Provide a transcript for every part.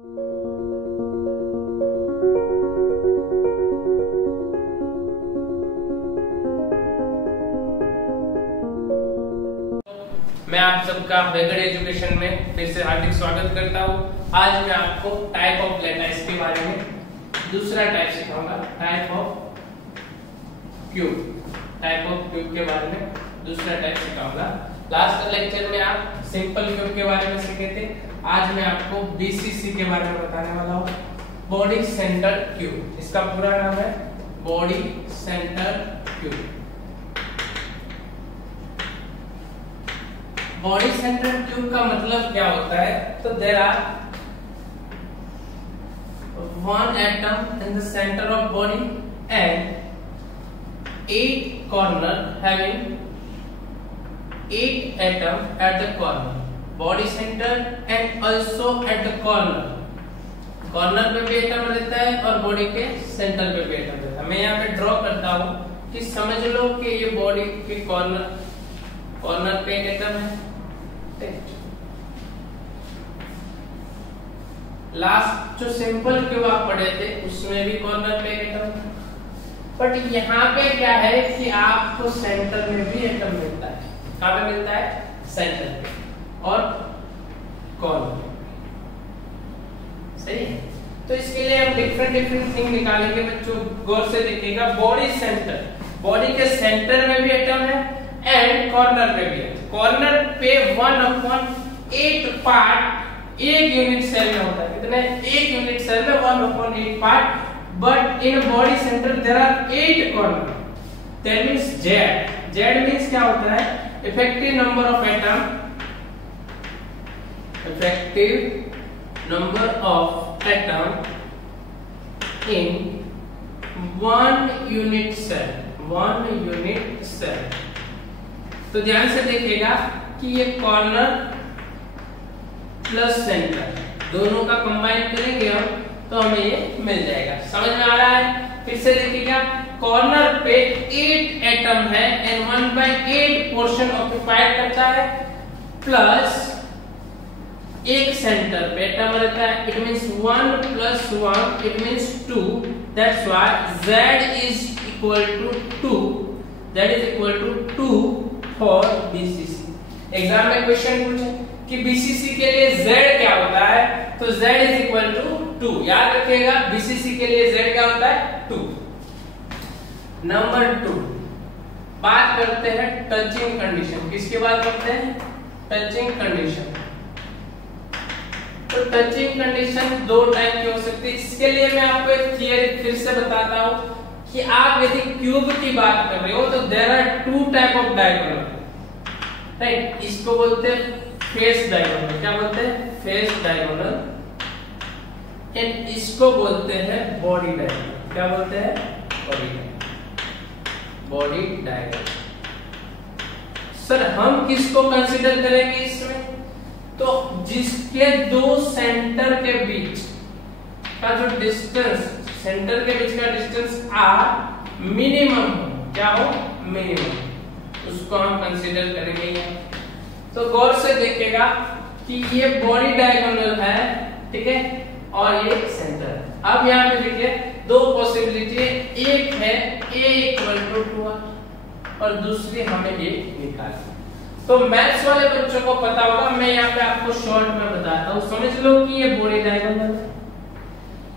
मैं आप सबका वेगड़ एजुकेशन में फिर से हार्दिक स्वागत करता हूँ। आज मैं आपको टाइप ऑफ लैटिस के बारे में दूसरा टाइप सिखाऊंगा, type of cube. Type of cube के बारे में दूसरा टाइप सिखाऊंगा। लास्ट लेक्चर में आप सिंपल क्यूब के बारे में सीखे थे। आज मैं आपको बीसीसी के बारे में बताने वाला हूँ, बॉडी सेंटर क्यूब। इसका पूरा नाम है body centre cube. Body centre cube का मतलब क्या होता है? तो there are one atom in the center of body and 8 corner having 8 atom at the corner. Body center and also at the corner. Corner पे भी एटम रहता है और बॉडी के सेंटर पे भी एटम रहता है। मैं यहाँ पे ड्रॉ करता हूँ कि समझ लो कि ये बॉडी के कॉर्नर पे एक एटम है। लास्ट जो सिंपल क्यूब आप पढ़े थे उसमें भी कॉर्नर पे एटम था, बट यहाँ पे क्या है कि आपको सेंटर में भी एटम मिलता है। कहाँ पे मिलता है? सेंटर पे और कॉर्नर पे। सही है। तो इसके लिए हम डिफरेंट थिंग निकालेंगे। बच्चों गौर से देखिएगा, बॉडी सेंटर, बॉडी के सेंटर में भी एटम है एंड कॉर्नर पे भी है। कॉर्नर पे 1/8 पार्ट एक यूनिट सेल में होता है। कितने? एक यूनिट सेल में 1/8 part, but in body centre there are 8 corner. That means Z means क्या होता है? Effective number of atom, effective number of atom in 1 unit cell, 1 unit cell. तो ध्यान से देखिएगा कि ये कॉर्नर प्लस सेंटर दोनों का कंबाइन करेंगे हम तो हमें ये मिल जाएगा। समझ में आ रहा है? फिर से देखिएगा, कॉर्नर पे 8 एटम है एंड 1/8 पोर्शन ऑक्यूपाइड करता है, प्लस एक सेंटर पे एटम रहता है। It means 1 + 1 it means 2। That's why Z is equal to 2। That is equal to 2 for BCC. Exam में क्वेश्चन पूछे कि बीसीसी के लिए Z क्या होता है, तो Z इज इक्वल टू 2। याद रखिएगा, बीसीसी के लिए Z क्या होता है? 2। नंबर 2, बात करते हैं टचिंग कंडीशन। किसकी बात करते हैं? Touching condition. तो टचिंग कंडीशन दो टाइप की हो सकती है। इसके लिए मैं आपको एक थियरी फिर से बताता हूं कि आप यदि क्यूब की बात कर रहे हो तो there are 2 type of diagonal, right? इसको बोलते हैं फेस डायगोनल। क्या बोलते हैं? Face diagonal. एंड इसको बोलते हैं बॉडी डायगोनल। क्या बोलते हैं? Body diagonal. सर हम किसको कंसीडर करेंगे इसमें? तो जिसके दो सेंटर के बीच का जो डिस्टेंस, सेंटर के बीच का डिस्टेंस r मिनिमम हो। क्या हो? मिनिमम। उसको हम कंसीडर करेंगे। तो गौर से देखिएगा कि ये बॉडी डायगोनल है, ठीक है, और ये सेंटर है। अब यहाँ पे देखिए दो पॉसिबिलिटी है। एक है a = 2 और दूसरी हमें ये निकालनी। तो मैथ्स वाले बच्चों को पता होगा, मैं यहाँ पे आपको शॉर्ट में बताता हूँ। समझ लो कि ये बॉडी डायगोनल है,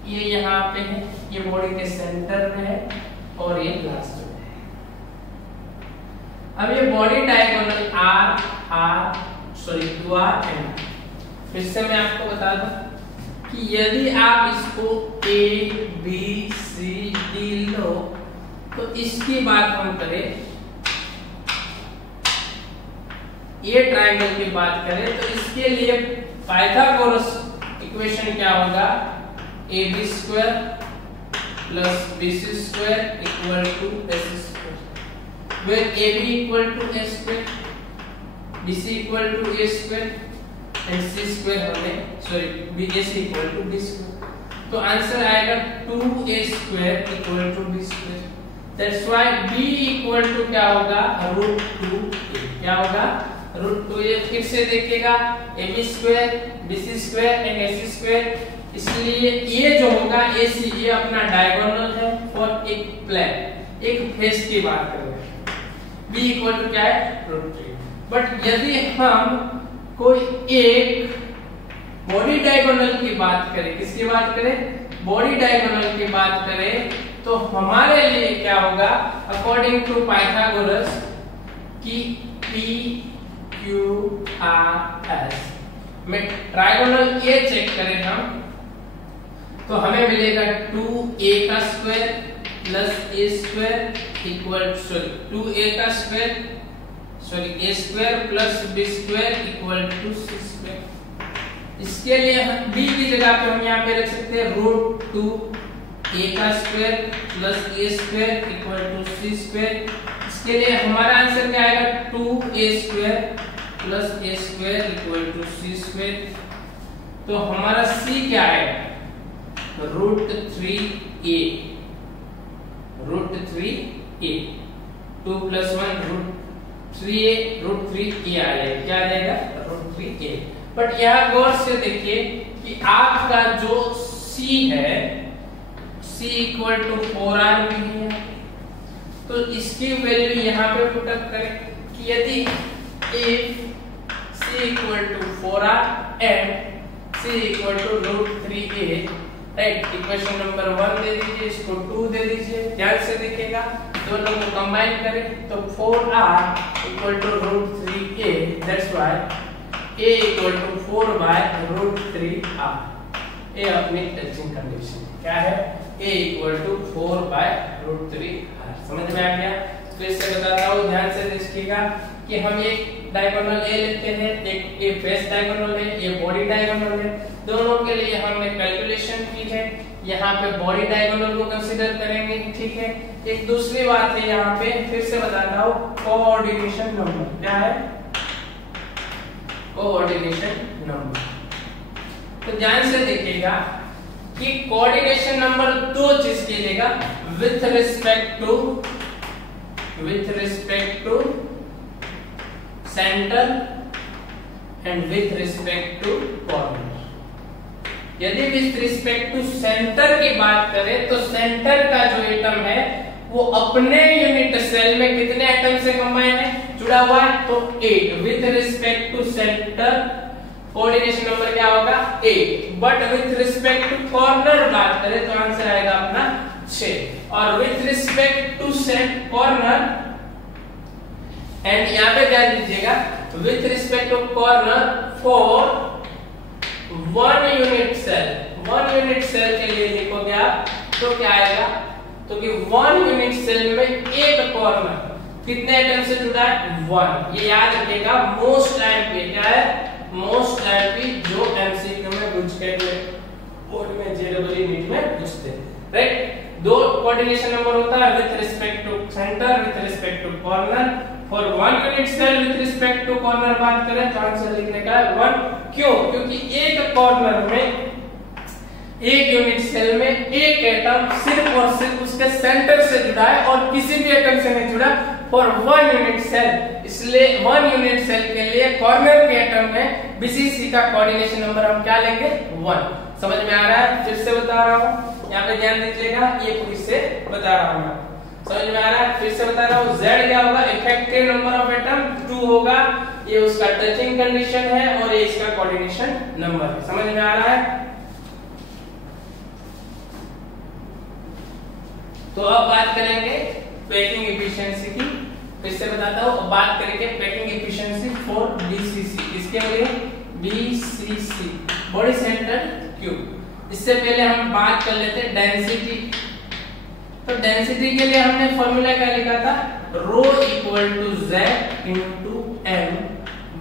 ये यहाँ पे है, ये बॉडी के सेंटर में है और ये लास्ट में है। अब ये बॉडी डायगोनल R एंड फिर से मैं आपको बता दूं कि यदि आप इसको A B C D लो तो इसकी बात हम करें, ये ट्रायंगल की बात करें तो इसके लिए पाइथागोरस इक्वेशन क्या होगा? AB² + BC² = AC², where AB = A², BC = A² and C² हमने AC = B²। तो आंसर आएगा 2A² = B²। That's why B = क्या होगा? √2A। क्या होगा? √2A। फिर से देखिएगा, AB² BC² and AC² इसलिए ये जो होगा AC ये अपना डायगोनल है और एक प्लेन एक फेस की बात कर रहे हैं। B इक्वल टू क्या है √3। बट यदि हम कोई एक बॉडी डायगोनल की बात करें, किसकी बात करें बॉडी डायगोनल की बात करें, तो हमारे लिए क्या होगा अकॉर्डिंग टू पाइथागोरस कि PQRS में ट्रायगोनल ये चेक करें हम तो हमें मिलेगा 2a का square plus a square equal a square plus b square equal to c square. इसके लिए b की जगह पे हम यहाँ पे रख सकते हैं √2a का square plus a square equal to c square. इसके लिए हमारा आंसर क्या आएगा 2a square plus a square equal to c square. तो हमारा c क्या आएगा √3a 2 प्लस 1 √3a आ जाएगा, क्या आ जाएगा √3a। बट यहाँ गौर से देखिए कि आपका जो c है c इक्वल टू 4r भी है, तो इसकी वैल्यू यहाँ पे पुटअप करें कि यदि if c equal to 4r and c equal to √3a, right. Equation number 1 दे दीजिए, इसको 2 दे दीजिए, ध्यान से देखिएगा दोनों को कंबाइन करें तो 4r equal to √3a, that's why a equal to 4 by √3r। ये अपनी टचिंग कंडीशन क्या है a equal to 4 by √3r। समझ में आ गया? फिर से बताता हूँ, ध्यान से देखिएगा कि हम एक डायगोनल ए लेते हैं, एक ए फेस डायगोनल है, ये बॉडी डायगोनल है। दोनों के लिए हमने कैलकुलेशन की है, यहाँ पे बॉडी डायगोनल को कंसीडर करेंगे, ठीक है। एक दूसरी बात है यहाँ पे फिर से बताता हूँ, कोऑर्डिनेशन नंबर क्या है कोऑर्डिनेशन नंबर। तो ध्यान से देखिएगा कि कोऑर्डिनेशन नंबर दो चीज के लेगा, with respect to centre and with respect to corner. यदि विथ रिस्पेक्ट टू सेंटर की बात करें तो सेंटर का जो एटम है वो अपने यूनिट सेल में कितने एटम से कंबाइन है, जुड़ा हुआ है, तो 8। With respect to centre coordination number क्या होगा 8। But with respect to corner बात करें तो आंसर आएगा अपना 6। और with respect to corner and यहाँ पे ध्यान दीजिएगा, with respect to corner for 1 unit cell के लिए लिखोगे आप तो क्या आएगा, तो कि 1 यूनिट सेल में एक कॉर्नर कितने एटम से जुड़ा है 1। ये याद रखिएगा, मोस्ट टाइम पे क्या है, मोस्ट टाइम पे जो एमसीक्यू में पूछ के बोर्ड में जेडब्ल्यू नीट में पूछते हैं, राइट। दो कोऑर्डिनेशन नंबर होता है with respect to centre, with respect to corner. For 1 unit cell with respect to corner बात करें तो आंसर लिखने का है 1। क्यों? क्योंकि एक कॉर्नर में एक यूनिट सेल में एक एटम सिर्फ और सिर्फ उसके सेंटर से जुड़ा है और किसी भी एटम से नहीं जुड़ा फॉर 1 यूनिट सेल। इसलिए 1 यूनिट सेल के लिए कॉर्नर के एटम में बीसीसी का कोऑर्डिनेशन नंबर हम क्या लेंगे 1। समझ में आ रहा है? फिर से बता रहा हूँ, यहाँ पे ध्यान दीजिएगा, ये फिर से बता रहा हूँ, समझ में आ रहा है? फिर से बता रहा हूँ, Z क्या होगा, इफेक्टिव नंबर ऑफ एटम 2 होगा, ये उसका टचिंग कंडीशन है और ये इसका कोऑर्डिनेशन नंबर है। समझ में आ रहा है? तो अब बात करेंगे पैकिंग एफिशिएंसी की। फिर से बताता हूँ, अब बात करेंगे पैकिंग एफिशिएंसी फॉर बीसीसी। इसके लिए बीसीसी बॉडी सेंटर क्यूब। इससे पहले हम बात कर लेते हैं डेंसिटी। तो डेंसिटी के लिए हमने फॉर्मूला क्या लिखा था, rho equal to Z into M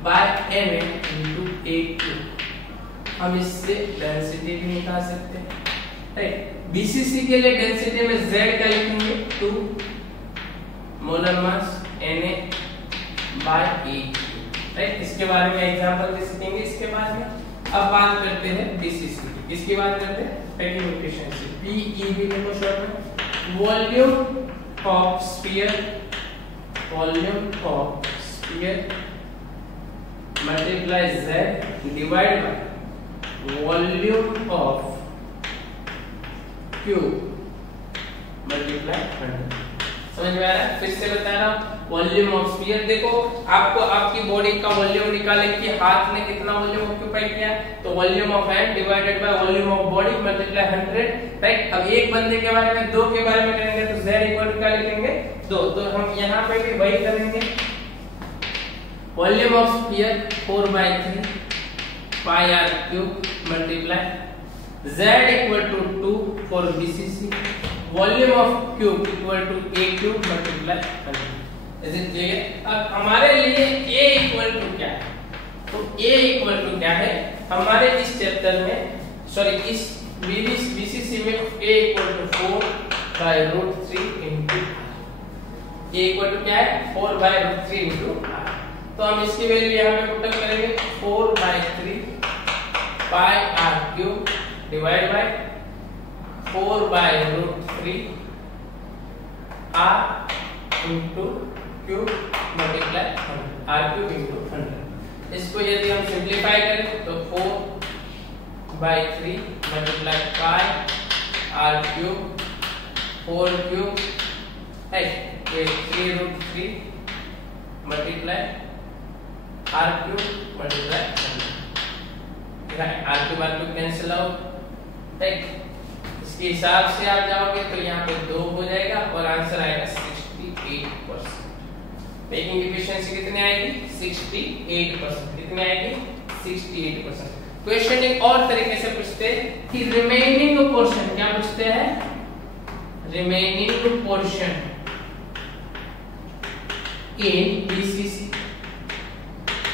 by NA into AQ। हम इससे डेंसिटी भी निकाल सकते हैं, राइट। बीसीसी के लिए डेंसिटी में Z का लिखेंगे 2 molar mass Na by AQ, right. इसके बारे में एग्जांपल दे सकेंगे इसके बाद में। अब बात करते हैं बीसीसी की। इसकी बात करते हैं पैकिंग एफिशिएंसी, PEB लिखो शॉर्ट में, volume of sphere multiply Z divide by volume of cube multiply 100। समझ में आ रहा है? फिर से बता रहा हूँ, वॉल्यूम ऑफ स्फीयर देखो, आपको आपकी बॉडी का वॉल्यूम निकाले कि हाथ ने कितना वॉल्यूम ऑक्यूपाई किया, तो volume of hand divided by volume of body multiply 100, right. अब एक बंदे के बारे में, दो के बारे में करेंगे तो z इक्वल टू क्या लिखेंगे, 2। तो हम यहाँ पे भी वही करेंगे, volume of sphere 4/3 pi r cube multiply z equal to 2 for BCC, volume of cube equal to a cube multiply 100। Is it clear? अब हमारे लिए a इक्वल टू क्या है, तो a इक्वल टू क्या है हमारे इस चैप्टर में, सॉरी इस BCC में a equal to 4/√3 into r। a equal to क्या है 4/√3 इनटू r। तो हम इसकी वैल्यू यहां पे पुट करेंगे 4/3 pi r cube divide by 4/√3 r into cube multiply 100, r cube into 100। इसको यदि हम सिंपलीफाई करें तो 4/3 multiply pi r cube 4 cube है ये 3√3 multiply r cube multiply 100, right. r cube r cube cancel out, right. इसके हिसाब से आप जाओगे तो यहाँ पे 2 हो जाएगा और आंसर आएगा 68%। मेकिंग एफिशिएंसी कितनी आएगी 68%। कितनी आएगी 68%। क्वेश्चन एक और तरीके से पूछते हैं कि रिमेनिंग पोर्शन, क्या पूछते हैं, रिमेनिंग पोर्शन इन BCC,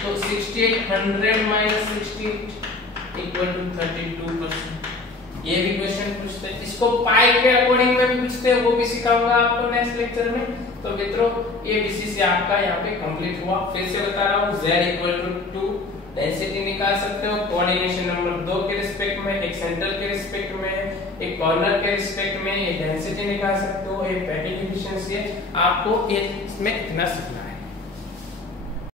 तो 6800 माइनस 68 इक्वल टू 32%। ये भी क्वेश्चन पूछते हैं, इसको पाई के अकॉर्डिंग में भी पूछते हैं, वो भी सिखाऊंगा आपको नेक्स्ट लेक्चर में। तो मित्रों ये BCC आपका यहाँ पे कंप्लीट हुआ। फिर से बता रहा हूँ, z इक्वल टू 2 डेंसिटी निकाल सकते हो कोऑर्डिनेशन नंबर 2 के रिस्पेक्ट में, एक सेंटर के रिस्पेक्ट में, एक कॉर्नर के रिस्पेक्ट में, ये डेंसिटी निकाल सकते हो, ये पैकिंग एफिशिएंसी है। आपको इसमें इतना सीखना है।